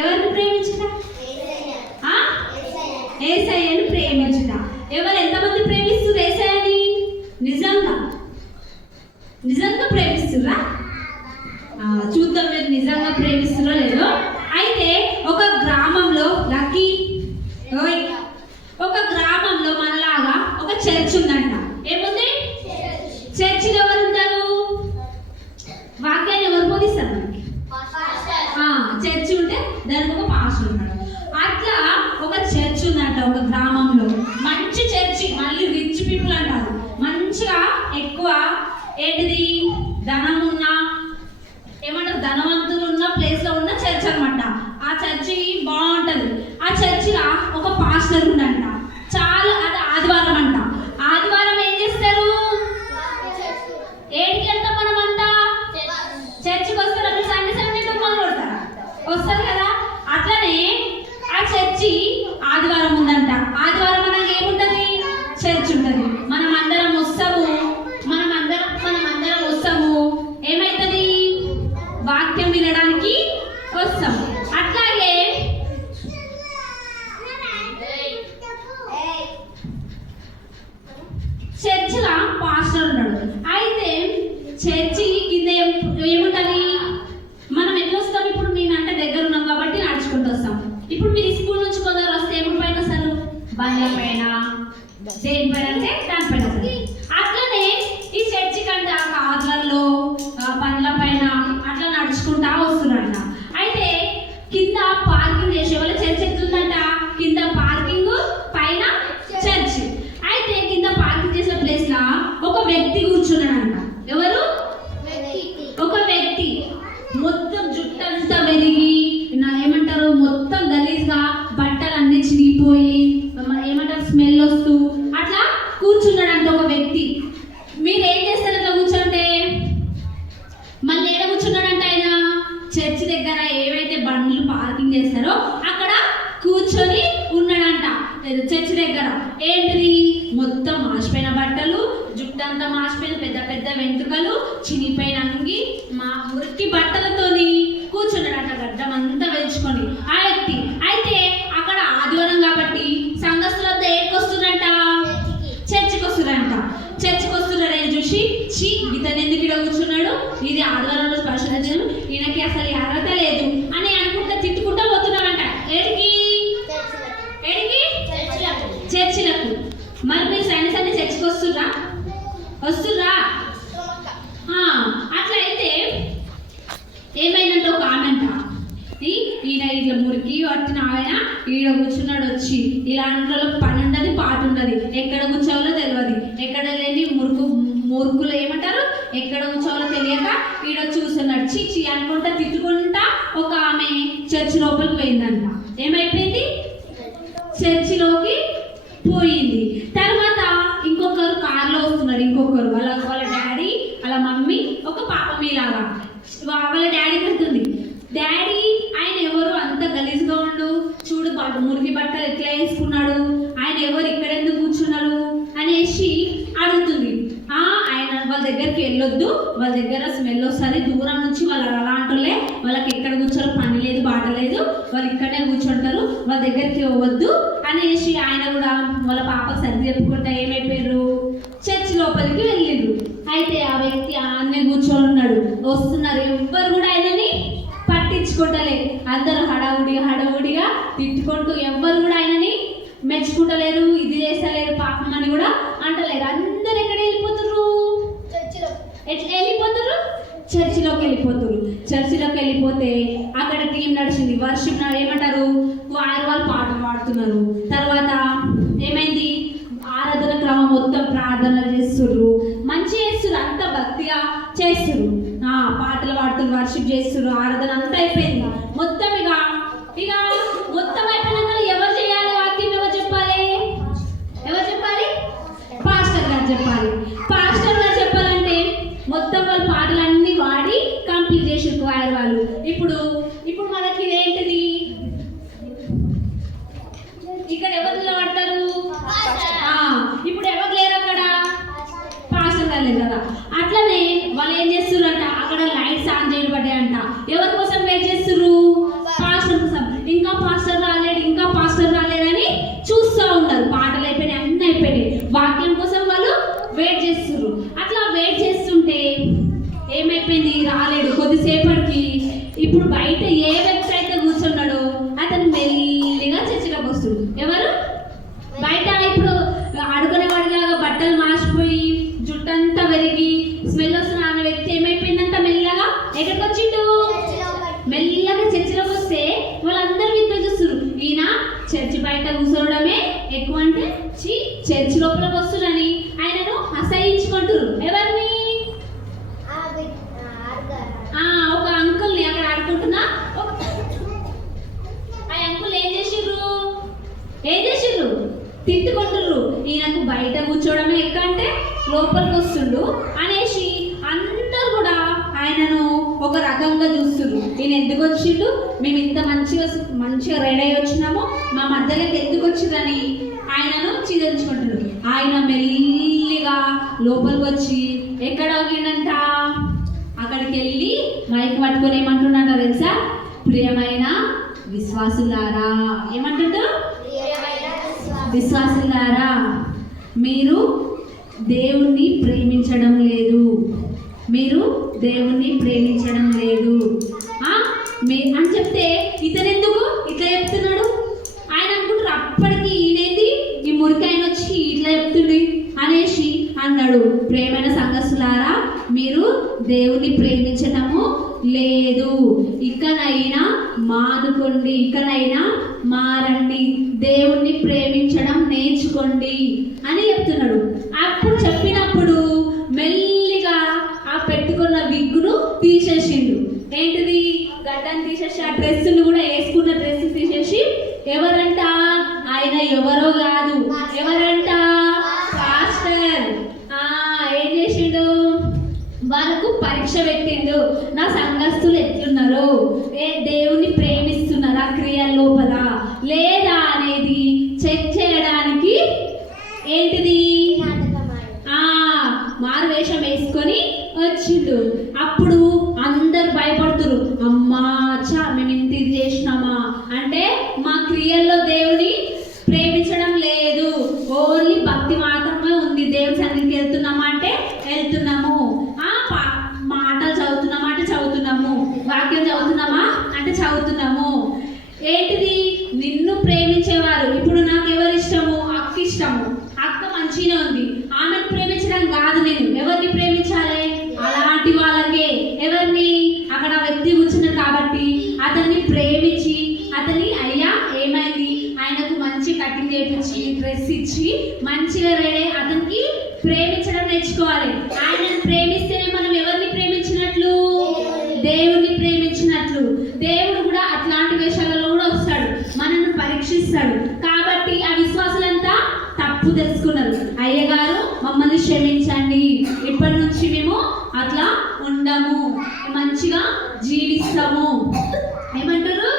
ఎవరిని ప్రేమించుట? యేసయ్యను ప్రేమించుట. ఎవరు ఎంతమంది ప్రేమిస్తున్నారు యేసయ్యని? నిజంగా నిజంగా ప్రేమిస్తురా? చూద్దాం మీరు నిజంగా ప్రేమిస్తున్నారో లేదో. అయితే ఒక గ్రామంలో లక్కీ ఒక గ్రామంలో మనలాగా ఒక చర్చ్ ఉందంట. ఏముంది? చర్చిలో ఎవరు ఉంటారు? వాక్యాన్ని ఎవరు బోధిస్తారు మనకి? చర్చ్ ఉంటే దానికి ఒక పాస్టర్ ఉంటాడు. అట్లా ఒక చర్చ్ ఉందంట ఒక గ్రామంలో. మంచి చర్చి, మళ్ళీ రిచ్ పీపుల్ అంటారు. మంచిగా ఎక్కువ ఏంటిది ధనం ఉన్న ఏమంటారు ధనవంతులు ఉన్న ప్లేస్ లో ఉన్న చర్చ్ అనమాట. ఆ చర్చి బాగుంటది. ఆ చర్చిలో ఒక పాస్టర్ ఉందంట. చాలా అది ఆదివారం అంట. ఆదివారం ఏం చేస్తారు? ఏడికి వెళ్తాం మనం అంతా? చర్చికి వస్తారా? మీరు సండే సండే మొదలు కొడతారా? వస్తారు కదా. అట్లనే ఆ చర్చి ఆదివారం ఉందంట. ఆదివారం అనగా ఏముంటది? చర్చ్ ఉంటది. మనం అందరం వస్తాము. ఏమైతుంది? వాక్యం వినడానికి వస్తాం. అట్లాగే చర్చిలో పాస్టర్ ఉన్నాడు. అయితే చర్చి కింద ఏముంటది? మనం ఎట్లా వస్తాం? ఇప్పుడు నేనంటే దగ్గర ఉన్నాం కాబట్టి నడుచుకుంటూ వస్తాం. ఇప్పుడు మీరు స్కూల్ నుంచి కొందరు వస్తే ఎప్పుడు పైన వస్తారు? బండ్ల పైన, దేనిపైన అంటే దానిపైన వస్తారు. అట్లనే ఈ చర్చి కంటే ఆ కార్లలో, బండ్ల పైన అట్లా నడుచుకుంటా వస్తున్నారంట. అయితే కింద పార్కింగ్ చేసే వాళ్ళ చర్చ్ ఎట్లుందంట? కింద పార్కింగ్, పైన చర్చ్. అయితే కింద పార్కింగ్ చేసే ప్లేస్ లా ఒక వ్యక్తి కూర్చున్నాడంట. ఎవరు? ఒక వ్యక్తి మొత్తం జుట్టంతా వెరిగి ఏమంటారు మొత్తం గలీజ్గా, బట్టలు అన్ని చిరిగిపోయి ఏమంటారు స్మెల్ వస్తూ అట్లా కూర్చున్నాడంట ఒక వ్యక్తి. మీరు ఏం చేస్తారు అట్లా కూర్చుంటే? మళ్ళీ ఏడ కూర్చున్నాడంట ఆయన? చర్చి దగ్గర ఏవైతే బండ్లు పార్కింగ్ చేస్తారో అక్కడ కూర్చొని ఉన్నాడంట. చర్చి దగ్గర ఏంటిది మొత్తం మాసిపోయిన బట్టలు, జుట్టంతా మాసిపోయిన, పెద్ద పెద్ద వెంట్రుకలు, చినిపోయిన అంగి, మురికి బట్టలతోని కూర్చున్నాడంట గడ్డమంతా వెలుచుకొని ఆ వ్యక్తి. అయితే అక్కడ ఆదివారం కాబట్టి సంఘస్థులంతా ఏడికి వస్తున్నారంట? చర్చికి వస్తున్నారంట. చర్చికి వస్తున్నాడు. ఆయన చూసి చీ ఇతను ఎందుకు ఇక్కడ కూర్చున్నాడు, ఇది ఆదివారం రోజు పరిశుద్ధ దినం, ఈయనకి అసలు అర్హత లేదు అని అనుకుంటా తిట్టుకుంటా పోతున్నారంట. ఏడికి? చర్చిలకు. మరి మీరు సండే సండే చర్చికి వస్తుర్రా? అట్లా అయితే ఏమైందంటే ఒక ఆమె అంట, ఈయన ఇట్లా మురికి పట్టిన ఆయన ఈడ కూర్చున్నాడు వచ్చి. ఇలాంటి పని ఉండదు, పాట ఉండదు, ఎక్కడ కూర్చోవాలో తెలియదు, ఎక్కడ లేని మురుకులు ఏమంటారు ఎక్కడ కూర్చోవాలో తెలియక ఈడ చూస్తున్నాడు. చీచి అనుకుంటా తిట్టుకుంటా ఒక ఆమె చర్చి లోపలికి పోయిందంట. ఏమైపోయింది? చర్చిలోకి పోయింది. తర్వాత ఇంకొకరు కార్లో వస్తున్నారు. ఇంకొకరు వాళ్ళ డాడీ, వాళ్ళ మమ్మీ, ఒక పాప మీలాగా. వాళ్ళ డాడీ కడుతుంది. డాడీ ఆయన ఎవరు అంత గలీజ్గా ఉండు, చూడు మురికి బట్టలు ఎట్లా వేసుకున్నాడు, ఆయన ఎవరు ఇక్కడ ఎందుకు కూర్చున్నారు అనేసి అడుగుతుంది. ఆయన వాళ్ళ దగ్గరికి వెళ్ళొద్దు, వాళ్ళ దగ్గర స్మెల్ వస్తుంది, దూరం నుంచి వాళ్ళు అలాంటిలే, వాళ్ళకి ఎక్కడ కూర్చోరు పని లేదు, బాట లేదు, వాళ్ళు ఇక్కడనే కూర్చుంటారు, వాళ్ళ దగ్గరికి పోవద్దు అనేసి ఆయన కూడా వాళ్ళ పాప సర్ది చెప్పుకుంటా ఏమైపోయారు? చర్చి లోపలికి వెళ్ళిండ్రు. అయితే ఆ వ్యక్తి ఆన్నే కూర్చొని ఉన్నాడు. వస్తున్నారు, ఎవ్వరు కూడా ఆయనని పట్టించుకుంటలే. అందరూ హడావుడిగా తిట్టుకుంటూ ఎవ్వరు కూడా ఆయనని మెచ్చుకుంటలేరు, ఇది చేస్తలేరు, పాపం అని కూడా అంటలేరు. అందరు ఎక్కడ వెళ్ళిపోతున్నారు? ఎట్లా వెళ్ళిపోతున్నారు? చర్చిలోకి వెళ్ళిపోతున్నారు. చర్చిలోకి వెళ్ళిపోతే అక్కడ టీం నడిచింది, వర్షిప్ ఏమంటారు వాళ్ళు పాటలు పాడుతున్నారు. తర్వాత ఏమైంది? ఆరాధన క్రమం మొత్తం ప్రార్థనలు చేస్తున్నారు, మంచి చేస్తున్నారు, అంత భక్తిగా చేస్తున్నారు, పాటలు పాడుతున్నారు, వర్షిప్ చేస్తున్నారు, ఆరాధన అంతా అయిపోయింది. మొత్తం ఇక మొత్తం అయిపోయినాక ఎవరు చేయాలి? వాక్యం ఎవరు చెప్పాలి? పాస్టర్ గారు చెప్పాలి. పాస్టర్ గారు చెప్పాలంటే మొత్తం వాళ్ళు పాటలన్నీ వాడి కంప్లీట్ చేసి వాళ్ళు. ఇప్పుడు మనకి ఇదేంటిది? ఇక్కడ ఎవరు నిలబడతారు? ఇప్పుడు ఎవరు లేరు అక్కడ? పాస్టర్ గారు లేరు కదా. అట్లనే వాళ్ళు ఏం చేస్తున్నారు అంట, అక్కడ లైట్స్ ఆన్ చేయబడ్డాయంట. ఎవరి కోసం వెయిట్ చేస్తున్నారు? బయట ఏ వ్యక్తి అయితే కూర్చున్నాడో అతను మెల్లిగా చర్చిలోకి వస్తుంది. ఎవరు? బయట ఇప్పుడు ఆడుకునే వాడిలాగా బట్టలు మాసిపోయి జుట్టంతా పెరిగి స్మెల్ వస్తున్న ఆ వ్యక్తి ఏమైపోయిందంట, మెల్లగా ఎక్కడికి వచ్చిండు? మెల్లగా చర్చిలోకి వస్తే వాళ్ళందరూ వింత చూస్తారు. ఈయన చర్చి బయట కూర్చోవడమే ఎక్కువ అంటే చర్చి లోపలికి వస్తుందని ఆయనను అసహించుకుంటారు. ఎవరిని? ఒక అంకుల్ని అక్కడ ఆడుకుంటున్నా. ఆ అంకుల్ ఏం చేసిర్రు? తిట్టుకుంటుర్రు. ఈయనకు బయట కూర్చోవడమే ఎక్కువ అంటే లోపలికి వస్తుండు అనేసి అందరూ కూడా ఆయనను ఒక రకంగా చూస్తున్నారు. ఈయన ఎందుకు వచ్చిండు, మేము ఇంత మంచిగా రెడీ అయ్యి వచ్చినాము, మా మధ్యలోకి ఎందుకు వచ్చిందని ఆయనను చీదరించుకుంటున్నారు. ఆయన మెల్లిగా లోపలికి వచ్చి ఎక్కడ ఆగిండంట, అక్కడికి వెళ్ళి మైక్ పట్టుకొని ఏమంటున్నాడో తెలుసా? ప్రియమైన విశ్వాసులారా. ఏమంటుండ్రు? విశ్వాసులారా, మీరు దేవుణ్ణి ప్రేమించడం లేదు, మీరు దేవుణ్ణి ప్రేమించడం లేదు అని చెప్తే ఇతనెందుకు ఇట్లా చెప్తున్నాడు? ఆయన అనుకుంటారు అప్పటికి ఈయనేది ఈ మురికి ఆయన వచ్చి ఇట్లా చెప్తుంది అనేసి అన్నాడు. ప్రేమైన సంఘస్థులారా, మీరు దేవుణ్ణి ప్రేమించటము లేదు, ఇకనైనా మానుకోండి, ఇకనైనా మారండి, దేవుణ్ణి ప్రేమించడం నేర్చుకోండి అని చెప్తున్నాడు. అప్పుడు చెప్పినప్పుడు మెల్లిగా ఆ పెట్టుకున్న విగ్గును తీసేసిండు. ఏంటిది? గడ్డను తీసేసి ఆ డ్రెస్సును కూడా వేసుకున్న డ్రెస్ తీసేసి ఎవరంట? ఆయన ఎవరో కాదు, ఎవరంట? పాస్టర్. ఏం చేసిండు? వాళ్ళకు పరీక్ష పెట్టిండు. నా సంఘస్థులు ఎట్లున్నారు, దేవుణ్ణి ప్రేమిస్తున్నారా క్రియల లోపల లేదా అనేది చెక్ చేయడానికి ఏంటిది మారు వేషం వేసుకొని వచ్చిండు. అప్పుడు అందరు భయపడుతురు. అమ్మా మేము ఇంత ఇది చేసినామా అంటే మా క్రియల్లో దేవుని ప్రేమించడం లేదు, ఓన్లీ భక్తి మాత్రమే ఉంది. దేవుని సన్నిధికి వెళ్తున్నామా అంటే వెళ్తున్నాము, మాటలు చదువుతున్నామా అంటే చదువుతున్నాము, వాక్యం చదువుతున్నామా అంటే చదువుతున్నాము. ఏంటిది? నిన్ను ప్రేమించేవారు. ఇప్పుడు నాకు ఎవరు ఇష్టము? అక్క ఇష్టము, అక్క మంచిగా ఉంది, ఆమెను ప్రేమించడం కాదు. నేను ఎవరిని ప్రేమించాలి? అలాంటి వాళ్ళకే. ఎవరిని? అక్కడ వ్యక్తి కూర్చున్నారు కాబట్టి అతన్ని ప్రేమించి అతని అయ్యా ఏమైంది ఆయనకు మంచి కటింగ్ చేయించి డ్రెస్ ఇచ్చి మంచిగా రెడీ అతనికి ప్రేమించడం నేర్చుకోవాలి. ఆయనను ప్రేమిస్తేనే మనం ఎవరిని ప్రేమించినట్లు? దేవుణ్ణి ప్రేమించినట్లు. దేవుడు కూడా అట్లాంటి విషయాలలో కూడా వస్తాడు, మనల్ని పరీక్షిస్తాడు. కాబట్టి ఆ విశ్వాసులంతా తప్పు తెలుసుకున్నారు. అయ్యగారు మమ్మల్ని క్షమించండి, ఇప్పటి నుంచి మేము అట్లా ఉండము, మంచిగా జీవిస్తాము, ఏమంటారు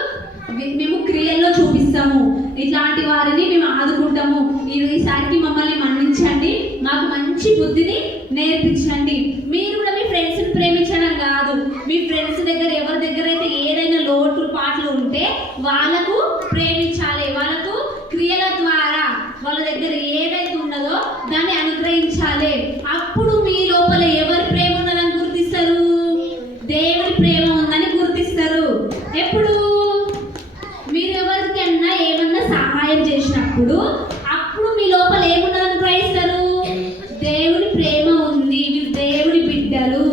మేము క్రియల్లో చూపిస్తాము, ఇట్లాంటి వారిని మేము ఆదుకుంటాము, ఈసారికి మమ్మల్ని మన్నించండి, మాకు మంచి బుద్ధిని నేర్పించండి. మీరు కూడా మీ ఫ్రెండ్స్ని ప్రేమించడం కాదు, మీ ఫ్రెండ్స్ దగ్గర ఎవరి దగ్గర అయితే ఏదైనా లోటు పాటలు ఉంటే వాళ్ళకు ప్రేమించాలి, వాళ్ళకు క్రియల ద్వారా వాళ్ళ దగ్గర ఏదైతే ఉన్నదో దాన్ని అనుగ్రహించాలి. అప్పుడు మీ లోపల ఎవరి ప్రేమ ఉన్నదని గుర్తిస్తారు? దేవుడి ప్రేమ ఉందని గుర్తిస్తారు. ఎప్పుడు మీరు ఎవరికన్నా ఏమన్నా సహాయం చేసినప్పుడు అప్పుడు మీ లోపల ఏమున్నదని గ్రహిస్తారు? దేవుడి ప్రేమ ఉంది, మీరు దేవుడి బిడ్డలు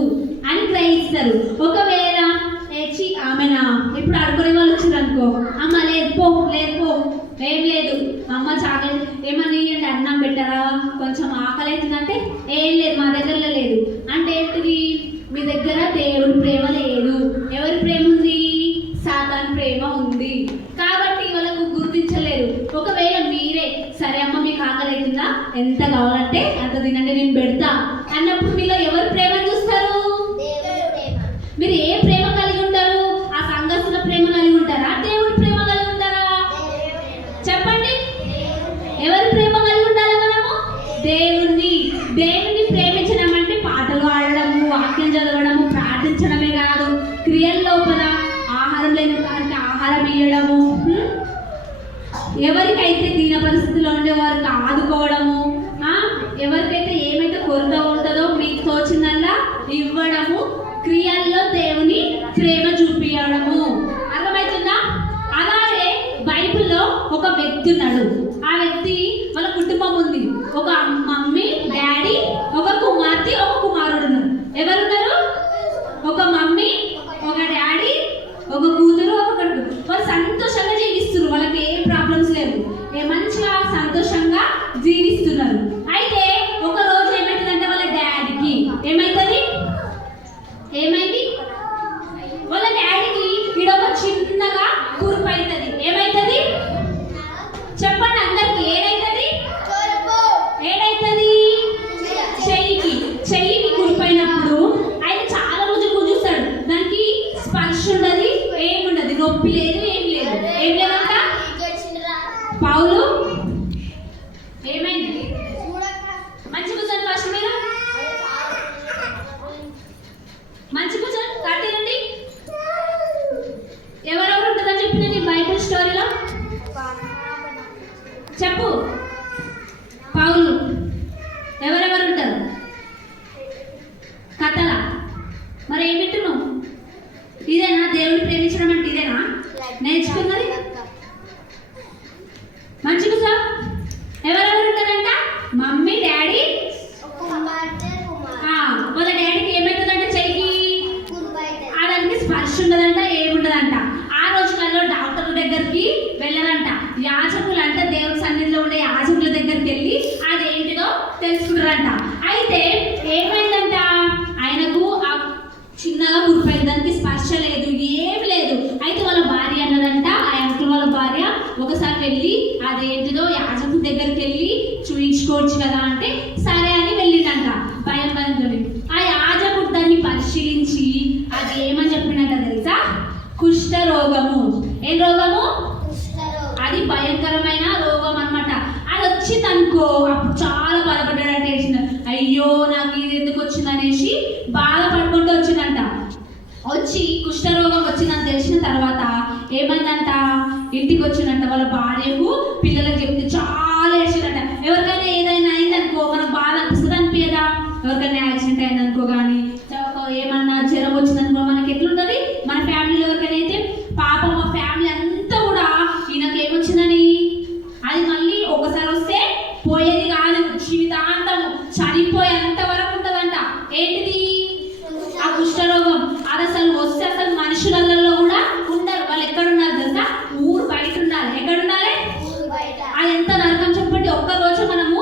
అని గ్రహిస్తారు. ఒకవేళ ఆమెనా ఇప్పుడు అడుగునే వాళ్ళు వచ్చారు అనుకో, అమ్మ లేదు పో ఏం లేదు, అమ్మ చాక్లెట్ ఏమని అంటే అన్నం పెట్టరా, కొంచెం ఆకలి అవుతుందంటే ఏం లేదు మా దగ్గర లేదు అంటే ఏంటిది? మీ దగ్గర దేవుడి ప్రేమ లేదు. ఎవరి ప్రేమ ఉంది? సాతాను ప్రేమ ఉంది. కాబట్టి వాళ్ళకు గుర్తించలేరు. ఒకవేళ మీరే సరే అమ్మ మీకు ఆకలి అవుతుందా, ఎంత కావాలంటే అంత తినండి నేను పెడతా అన్నప్పుడు మీలో ఎవరి ప్రేమ చూస్తారు? మీరు ఏ ప్రేమ కలిగి ఉంటారు? ఆ సంఘస్థుల ప్రేమ కలిగి ఉంటారా, దేవుడి ప్రేమ కలిగి ఉంటారా? చెప్పండి, ఎవరి ప్రేమ కలిగి ఉండాలి మనము? దేవుణ్ణి ప్రేమించడం అంటే పాటలు ఆడడము, వాక్యం చదవడము, ప్రార్థించడమే కాదు, క్రియల లోపల ఆహారం లేని అంటే ఆహారం ఇవ్వడము, ఎవరికైతే దీన పరిస్థితిలో ఉండే వారికి ఆదుకోవడము, ఎవరికైతే ఏమైతే కొరత ఉంటుందో మీకు తోచిందల్లా ఇవ్వడము, క్రియల్లో దేవుని ప్రేమ చూపించడము. వాళ్ళు సంతోషంగా జీవిస్తున్నారు, వాళ్ళకి ఏ ప్రాబ్లమ్స్ లేవు, మంచిగా సంతోషంగా జీవిస్తున్నారు. అయితే ఒక రోజు ఏమైతుందంటే వాళ్ళ డాడీకి ఏమైంది వాళ్ళ డాడీకి ఈడొక చిన్నగా కురుపు అవుతుంది. ఏమైతుంది చెప్పండి అందరికి? ఏడైతుంది చెయ్యికి కురిపోయినప్పుడు ఆయన చాలా రోజులు చూస్తాడు. దానికి స్పర్శ ఉండదు, ఏముండదు, నొప్పి లేదు, ఏం లేదంట. పౌలు ఏమైంది? మంచి కూర్చొని ఫస్ట్ మీరు మంచి కూర్చొని కట్టేయండి. ఎవరెవరు ఉంటుందని చెప్పిన నీ బైబిల్ స్టోరీలో చెప్పు. పౌలు ఎవరెవరు ఉంటారు కథలా? మరి ఏమి వింటున్నావు? ఇదేనా దేవుడిని ప్రేమించడం అంటే? ఇదేనా నేర్చుకున్నది? మంచిగా సార్ ఎవరెవరు ఉంటారంట? మమ్మీ, డాడీ, వాళ్ళ డాడీకి ఏమవుతుందంట? చెయ్యి దానికి స్పర్శ ఉండదంట, ఏముండదంట. ఆ రోజులలో డాక్టర్ దగ్గరికి వెళ్ళాలంట. యాజకులు అంట దేవుని సన్నిధిలో ఉండే యాజకుల దగ్గరికి వెళ్ళి అదేంటిదో తెలుసుకుంటారంట. అయితే ఏమైందంట? ఆయనకు ఆ చిన్నగా కురిపోయింది, దానికి స్పర్శ లేదు, ఏమి లేదు. అయితే వాళ్ళ భార్య అన్నదంట, ఆ యాజకుల వాళ్ళ భార్య ఒకసారి వెళ్ళి అదేంటిదో యాజకుల దగ్గరికి వెళ్ళి చూయించుకోవచ్చు కదా అంటే సరే అని వెళ్ళిందంట భయంతో. ఆ యాజకుడు దాన్ని పరిశీలించి అది ఏమని చెప్పిందంట తెలుసా? కుష్ఠరోగము. ఏం రోగము? అది భయంకరమైన రోగం అన్నమాట. అది వచ్చింది అనుకో అప్పుడు చాలా బాధపడ్డాడంట. అయ్యో నాకు ఇది ఎందుకు వచ్చింది అనేసి బాధపడుకుంటూ వచ్చిందంట. వచ్చి కుష్ఠరోగం వచ్చిందని తెలిసిన తర్వాత ఏమైందంట? ఇంటికి వచ్చిందంట. వాళ్ళ భార్యకు పిల్లలకు చెప్తే చాలా ఏడ్చిందంట. ఎవరికైనా ఏదైనా అయిందనుకో మనకు బాధ అనిపిస్తుంది, అనిపించదా? ఎవరికైనా యాక్సిడెంట్ అయిందనుకో కానీ ఏమన్నా జ్వరం వచ్చిందనుకో మనకి ఎట్లుంటుంది? మన ఫ్యామిలీలో ఎవరికైనా అయితే పాపం మా ఫ్యామిలీ అంతా కూడా ఈయనకి ఏమొచ్చిందని అది మళ్ళీ ఒకసారి వస్తే పోయేది కాదు, జీవితాంతం చనిపోయేంత వరకు ఉంటుందంట. ఏంటిది? ఆ కుష్ఠరోగం. అది అసలు వస్తే అసలు మనుషులలో కూడా ఉండరు. వాళ్ళు ఎక్కడున్నారు తెలుసా? ఊరు బయట ఉండాలి. ఎక్కడుండాలి? అది ఎంత నరకం చెప్పండి. ఒక్కరోజు మనము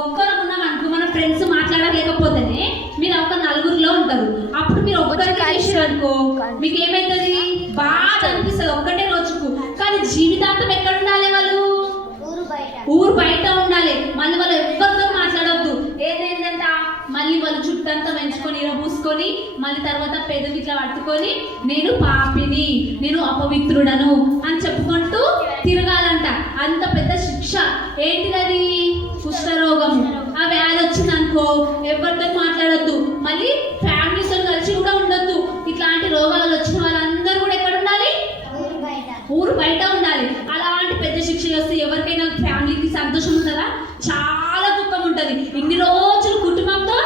ఒక్కరు ఉన్నాం అనుకో, మన ఫ్రెండ్స్ మాట్లాడలేకపోతేనే మీరు ఒక నలుగురిలో ఉంటారు. అప్పుడు మీరు ఒక్కరికి చేసారు అనుకో మీకు ఏమైతుంది? బాధ అనిపిస్తుంది ఒక్కటే రోజుకు. కానీ జీవితాంతం ఎక్కడ ఉండాలి? వాళ్ళు ఊరు బయట ఉండాలి. మళ్ళీ వాళ్ళు ఎవరితో మాట్లాడవద్దు. ఏదైందంట మళ్ళీ వాళ్ళు చుట్టంతా పెంచుకొని పూసుకొని మళ్ళీ తర్వాత పెదవి ఇట్లా పట్టుకొని నేను పాపిని, నేను అపవిత్రుడను అని చెప్పుకుంటూ తిరగాలంట. అంత పెద్ద శిక్ష. ఏంటిది? కుష్ఠరోగం. ఆ వ్యాధి వచ్చిందనుకో ఎవరితో మాట్లాడొద్దు, మళ్ళీ ఫ్యామిలీతో కలిసి కూడా ఉండొద్దు. ఇట్లాంటి రోగాలు వచ్చిన వాళ్ళందరూ కూడా ఎక్కడ ఉండాలి? ఊరు బయట ఉండాలి. అలాంటి పెద్ద శిక్షలు వస్తే ఎవరికైనా ఫ్యామిలీకి సంతోషం ఉంటుందా? చాలా దుఃఖం ఉంటుంది. ఇన్ని రోజులు కుటుంబంతో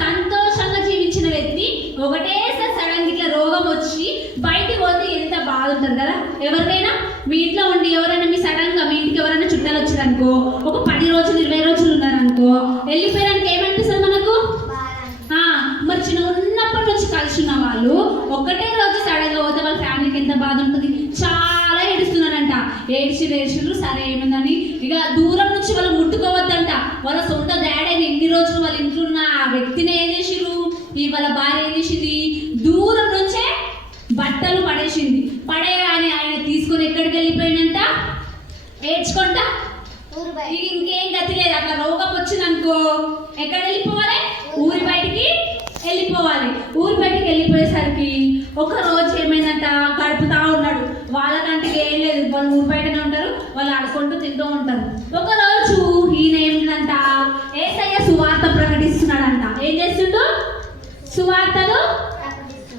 సంతోషంగా జీవించిన వ్యక్తి ఒకటేసారి సడన్ ఇట్లా రోగం వచ్చి బయటికి పోతే ఎంత బాధ ఉంటుంది కదా. ఎవరికైనా మీ ఇంట్లో ఉండి ఎవరైనా మీ సడన్ గా మీ ఇంటికి ఎవరైనా చుట్టాలు వచ్చారనుకో, ఒక 10 రోజులు 20 రోజులు ఉన్నారనుకో, వెళ్ళిపోయానికి ఏమనిపిస్తుంది మనకు? మరి చిన్న ఉన్నప్పటి నుంచి కలిసి ఉన్న వాళ్ళు ఒకటే రోజు సడన్గా పోతే వాళ్ళ ఫ్యామిలీకి ఎంత బాధ ఉంటుంది. చాలా ఏడుస్తున్నారంట. ఏడ్చిరు సరే ఏమిందని ఇక దూరం నుంచి వాళ్ళు ముట్టుకోవద్దంట. వాళ్ళ సొంత డాడీని ఇన్ని రోజులు వాళ్ళ ఇంట్లో ఉన్న ఆ వ్యక్తిని ఏం చేసిరు? వాళ్ళ భార్య ఏం చేసింది? దూరం నుంచే బట్టలు పడేసింది. పడేయాలని ఆయన తీసుకొని ఎక్కడికి వెళ్ళిపోయినంట? ఏడ్చుకుంటా. ఇంకేం గతి లేదు. అట్లా రోగం వచ్చిందనుకో ఎక్కడ వెళ్ళిపోవాలి? ఊరి బయటికి వెళ్ళిపోవాలి. ఊరి బయటికి వెళ్ళిపోయేసరికి ఒక రోజు ఏమైందంట? గడుపుతా ఉన్నాడు. వాళ్ళకంటే ఏం లేదు, వాళ్ళు ఊరి బయటనే ఉంటారు, వాళ్ళు ఆడుకుంటూ తింటూ ఉంటారు. ఒక రోజు ఈయన ఏమిటంట? యేసయ్య సువార్త ప్రకటిస్తున్నాడంట. ఏం చేస్తుండో? సువార్తలు.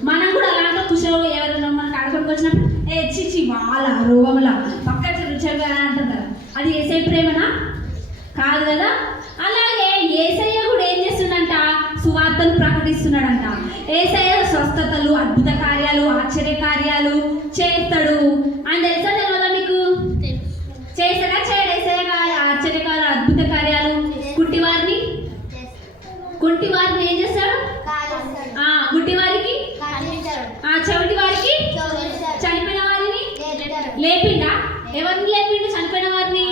మనం కూడా అలాంటి కుషలో ఎవరైనా మనకు ఆడుకోనికి వచ్చినప్పుడు చిచ్చి వాళ్ళ రోగముల పక్క చెరువుగా అంటారు. అది యేసయ్య ప్రేమనా? కాదు కదా. అలాగే యేసయ్య కూడా ఏం చేస్తుండంట? సువార్తను ప్రకటిస్తున్నాడంట. యేసయ్య స్వస్థతలు, అద్భుత కార్యాలు, ఆశ్చర్య కార్యాలు చేస్తాడు అని తెలుసా? తెలియదా మీకు? చేస్తాడా? చేయడు? యేసయ్య ఆశ్చర్యకార్యాలు, అద్భుత కార్యాలు. కుంటి వారిని ఏం చేస్తాడు? గుడ్డి వారికి, చెవిటి వారికి, చనిపోయిన వారిని లేపిండా? ఎవరిని లేపిండు చనిపోయిన వారిని?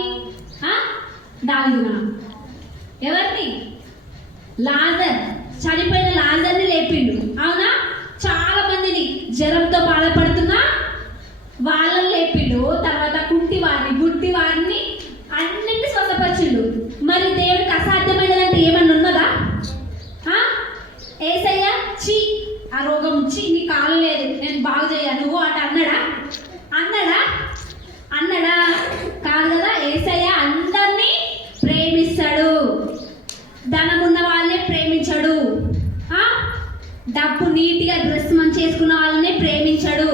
దావీదునా? ఎవరిని? లాజర్, చనిపోయిన లాజర్ని లేపిండు. అవునా? చాలా మందిని జ్వరంతో బాధపడుతున్నా వాళ్ళని లేపిండు. తర్వాత కుంటి వారిని, గుడ్డి వారిని అన్నింటినీ స్వస్థపరిచిండు. మరి దేవుడికి అసాధ్యమైనదంటే ఏమన్నా ఉన్నదా? యేసయ్య చీ ఆ రోగం చీ నీ కాలు లేదు నేను బాగు చేయ నువ్వు అంటే అన్నాడా? అన్నాడా? కాదు కదా. యేసయ్య అందరినీ ప్రేమిస్తాడు. ధనం ఉన్న వాళ్ళే ప్రేమించడు. డబ్బు నీట్గా డ్రెస్ మంచి చేసుకున్న వాళ్ళనే ప్రేమించడు.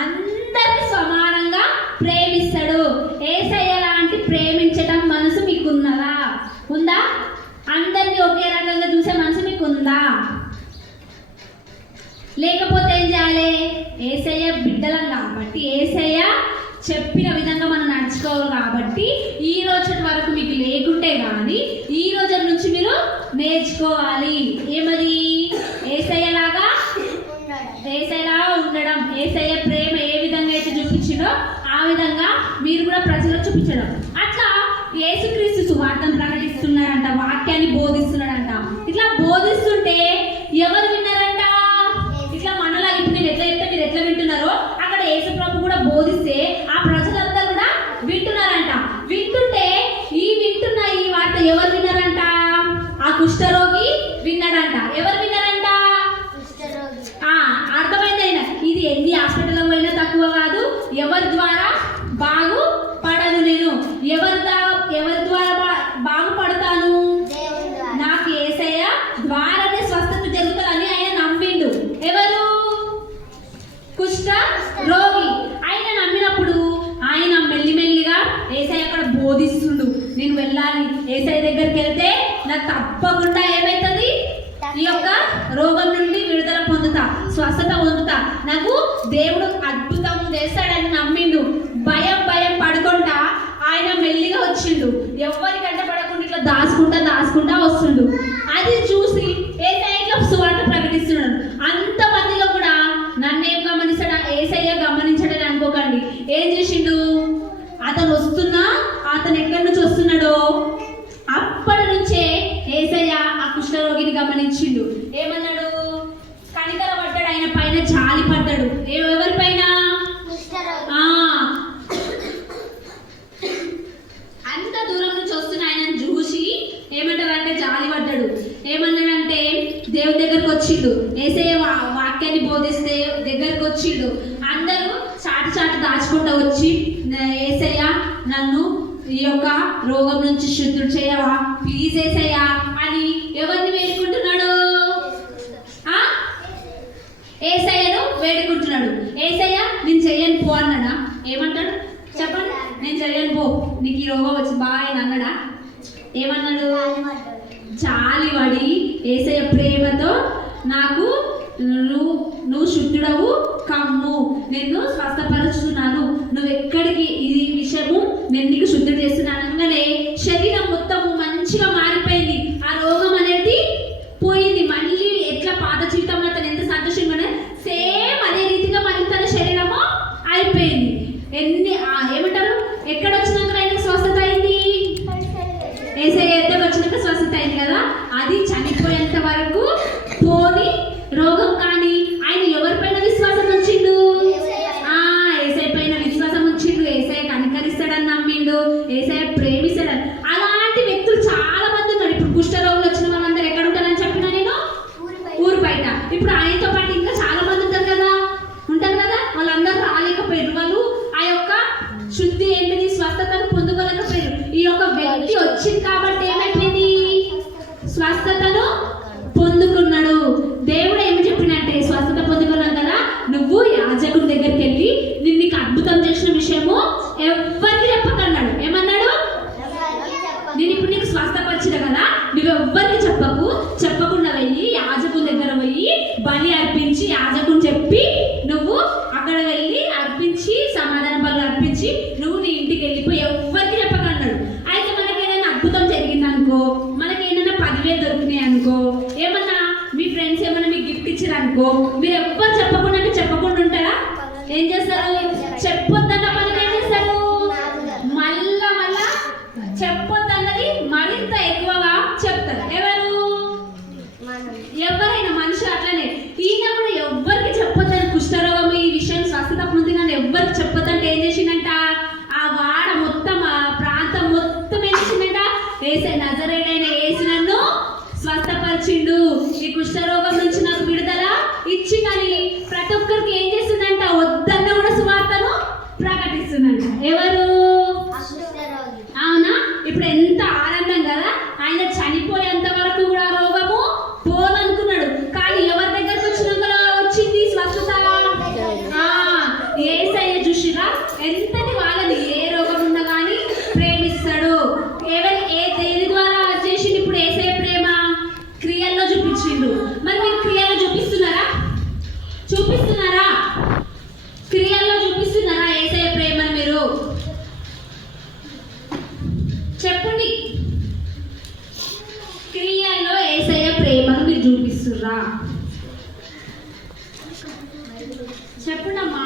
అందరినీ సమానంగా ప్రేమిస్తాడు. యేసయ్య లాంటి ప్రేమించడం మనసు మీకున్నదా? ఉందా? అందరినీ ఒకే రకంగా చూసే మనసు మీకు ఉందా? లేకపోతే ఏం చేయాలి? యేసయ్య బిడ్డలం కాబట్టి, యేసయ్య చెప్పిన విధంగా మనం నడుచుకోవాలి కాబట్టి ఈ రోజు వరకు మీకు లేకుంటే కానీ ఈ రోజు నుంచి మీరు నేర్చుకోవాలి. ఏమది? యేసయ్యలాగా ఉండడం. యేసయ్య ప్రేమ ఏ విధంగా అయితే చూపించిందో ఆ విధంగా మీరు కూడా ప్రజలకు చూపించడం. అట్లా యేసుక్రీస్తు సువార్తను ప్రకటిస్తున్నాడంట, వాక్యాన్ని బోధిస్తున్నాడంట. ఇట్లా బోధిస్తుంటే ఎవరు విన్నారంట? ఇట్లా మనలా ఇప్పుడు నేను ఎట్లా చెప్తే మీరు ఎట్లా వింటున్నారో అక్కడ యేసు ప్రభు కూడా బోధిస్తే ఆ ప్రజలందరూ కూడా వింటున్నారంట. వింటుంటే వింటున్న ఈ వార్త ఎవరు విన్నారంట? ఆ కుష్ఠరోగి విన్నాడంట. ఎవరు విన్నారంట? అర్థమైందైనా ఇది ఎన్ని హాస్పిటల్లో పోయినా తక్కువ కాదు. ఎవరి ద్వారా బాగుపడను నేను? ఎవరి ద్వారా బాగుపడతాను? నాకు యేసయ్య ద్వారానే స్వస్థత జరుగుతుందని ఆయన నమ్మిండు. ఎవరు? కుష్ఠ రోగి. ఆయన నమ్మినప్పుడు ఆయన మెల్లిమెల్లిగా యేసయ్య అక్కడ బోధిస్తుండు. నేను వెళ్ళాలి, యేసయ్య దగ్గరికి వెళ్తే నాకు తప్పకుండా ఏమవుతుంది? ఈ యొక్క రోగం నుండి విడుదల పొందుతా, స్వస్థత పొందుతా, నాకు దేవుడు అద్భుతం చేస్తాడని నమ్మిండు. భయం పడుకుంటా ఆయన మెల్లిగా వచ్చిండు. ఎవరి కంట పడకుండా ఇట్లా దాచుకుంటా వస్తుండు. అది చూసి యేసయ్య సువార్త ప్రకటిస్తున్నాడు. అంతమందిలో కూడా నన్నేం గమనిస్తాడా? యేసయ్య గమనించడని అనుకోకండి. ఏం చేసిండు? అతను ఎక్కడి నుంచి వస్తున్నాడో అప్పటి నుంచే యేసయ్య ఆ కుష్ఠరోగిని గమనించిండు. ఏమన్నాడు? కనికర పడ్డాడు, ఆయన పైన జాలి పడ్డాడు. ఎవరి పైన? అంత దూరం నుంచి వస్తున్న ఆయనను చూసి ఏమంటారంటే జాలి పడ్డాడు. ఏమన్నాడంటే దేవుని దగ్గరకు వచ్చిండు. యేసయ్య వాక్యాన్ని బోధిస్తే దగ్గరకు వచ్చిండు. అందరూ చాటు దాచుకుంటూ వచ్చి యేసయ్య నన్ను ఈ యొక్క రోగం నుంచి శుద్ధుడు చేయవా ప్లీజ్ యేసయ్య అని ఎవరిని వేడుకుంటున్నాడు? యేసయ్యను వేడుకుంటున్నాడు. యేసయ్య నేను చెయ్యను పో అన్నాడా? ఏమంటాడు చెప్పండి? నేను చెయ్యను పో, నీకు ఈ రోగం వచ్చి బాగా అన్నాడా? ఏమన్నాడు? జాలి పడి యేసయ్య ప్రేమతో నాకు నువ్వు శుద్ధుడవు కమ్ము, నిన్ను స్వస్థపరుస్తున్నాను, నువ్వు ఎక్కడికి ఈ విషయము నేను నీకు శుద్ధుడు చేస్తున్నాను అనగానే శరీరం మొత్తము మంచిగా మారిపోయింది. ఆ రోగం అనేది పోయింది. మళ్ళీ ఎట్లా పాత జీవితంలో తను ఎంత సంతోషంగా సేమ్ అదే రీతిగా మళ్ళీ తన శరీరము అయిపోయింది. ఏమంటారు? ఎక్కడ వచ్చినాక ఆయనకు స్వస్థత అయింది? యేసయ్య ఎద్దకు వచ్చినాక స్వస్థత అయింది కదా. అది చనిపోయేంత వరకు పోని రోగం. కానీ ఆయన ఎవరిపైన విశ్వాసం ఉంచిండు? యేసయ్య పైన విశ్వాసం ఉంచిండు. యేసయ్య కనికరిస్తాడని నమ్మిండు. యేసయ్య ప్రేమిస్తాడని. అలాంటి వ్యక్తులు చాలా మంది ఉన్నారు. ఇప్పుడు కుష్ఠరోగులు వచ్చిన వాళ్ళందరూ ఎక్కడ ఉంటారని చెప్పినా నేను? ఊరు బయట. ఇప్పుడు ఆయనతో పాటు ఇంకా చాలా మంది ఉంటారు కదా. వాళ్ళందరూ రాలేకపోయారు. వాళ్ళు ఆ యొక్క శుద్ధి ఏంటిది స్వస్థతను పొందుకోలేకపోయారు. ఈ యొక్క వ్యక్తి వచ్చింది కాబట్టి ఏమైపోయింది? స్వస్థతను పొందుకున్నాడు. దేవుడు ఏమి చెప్పినట్టే స్వస్థత పొందుకున్నాం కదా, నువ్వు యాజకుడి దగ్గరికి వెళ్ళి నీకు అద్భుతం చేసిన విషయము ఎవ్వరికి చెప్పకన్నాడు. ఏమన్నాడు? నేను ఇప్పుడు నీకు స్వస్థపరిచిన కదా, నువ్వు ఎవ్వరికి చెప్పకుండా వెళ్ళి యాజకుడి దగ్గర పోయి బలి అర్పించి యాజకుని చెప్పి నువ్వు అక్కడ వెళ్ళి అర్పించి సమాధాన బలు అర్పించి నువ్వు నీ ఇంటికి వెళ్ళిపోయి ఎవ్వరికి చెప్పకన్నాడు. అయితే మనకి ఏదైనా అద్భుతం జరిగింది అనుకో, మనకి ఏదైనా 10,000 దొరికినాయి అనుకో, ఏమన్నా మీ ఫ్రెండ్స్ ఏమన్నా మీకు గిఫ్ట్ ఇచ్చారు అనుకో, మీరు ఎవ్వరు చెప్పకుండా ఉంటారా? ఏం చేస్తారు? చెప్పొద్దన్న పని ఏం నటిస్తున్నట్ట. ఎవరు? అవునా? ఇప్పుడు ఎంత ఆనందం కదా, ఆయన చనిపోయేంత వరకు కూడా రోగము పోదనుకున్నాడు. కానీ ఎవరి దగ్గరకు వచ్చినాక వచ్చింది స్వస్థత? యేసయ్య చూసిరా ఎంతటి వాళ్ళని ఏ రోగం ఉన్నా కానీ ప్రేమిస్తాడు. దేని ద్వారా చేసిండు? ఇప్పుడు యేసయ్య ప్రేమ క్రియల్లో చూపించిండు. మరి మీరు క్రియల్లో చూపిస్తున్నారా? క్రియల్లో చూపిస్తున్నారా యేసయ్య ప్రేమను? మీరు చెప్పండి, క్రియల్లో యేసయ్య ప్రేమను మీరు చూపిస్తుర్రా? చెప్పండి అమ్మా.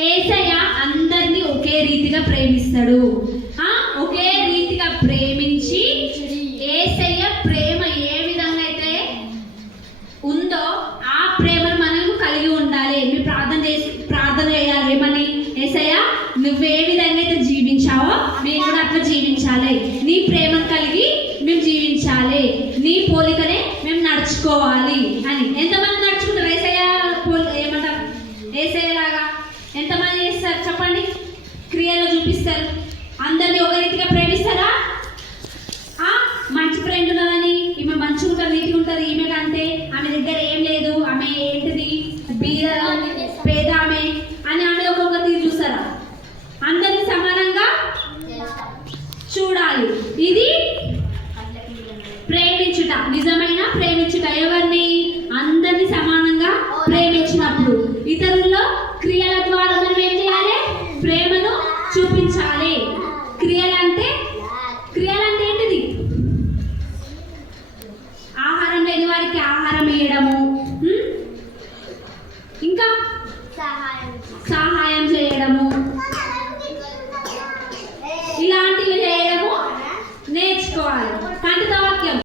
యేసయ్య అందరినీ ఒకే రీతిగా ప్రేమిస్తాడు. ఒకే రీతిగా ప్రేమించి యేసయ్య ప్రేమ ఏ విధంగా అయితే ఉందో ఆ ప్రేమను మనం కలిగి ఉండాలి. మీరు ప్రార్థన చేయాలి. ఏమని? యేసయ్య నువ్వు ఏ విధంగా అయితే జీవించావో మేము కూడా అట్లా జీవించాలి. నీ ప్రేమను కలిగి మేము జీవించాలి. నీ పోలికనే మేము నడుచుకోవాలి అని. ఎంతమంది నడుచుకుంటారు యేసయ్య ఏమంటారు? యేసయ్య లాగా ఎంతమంది చేస్తారు చెప్పండి? క్రియలో చూపిస్తారు. అందరినీ ఒక రీతిగా ప్రేమిస్తారా? మంచి ఫ్రెండ్ ఉన్నదని ఈమె మంచిగా ఉంటుంది, నీట్గా ఉంటుంది, ఈమె కంటే ఆమె దగ్గర ఏం లేదు, ఆమె ఏంటిది పేద ఆమె అని ఆమె ఒక్కొక్క తీరు చూస్తారా? అందరినీ సమానంగా చూడాలి. ఇది ప్రేమించుట, నిజమైన ప్రేమించుట. ఎవరిని? అందరినీ సమానంగా ప్రేమించినప్పుడు ఇతరుల్లో క్రియల ద్వారా మనం ఏం చేయాలి? ప్రేమను చూపించాలి. క్రియలంటే ఏంటిది? ఆహారం లేని వారికి ఆహారం వేయడము, ఇంకా సహాయం చేయడము, ఇలాంటివి చేయడము నేర్చుకోవాలి. కంటి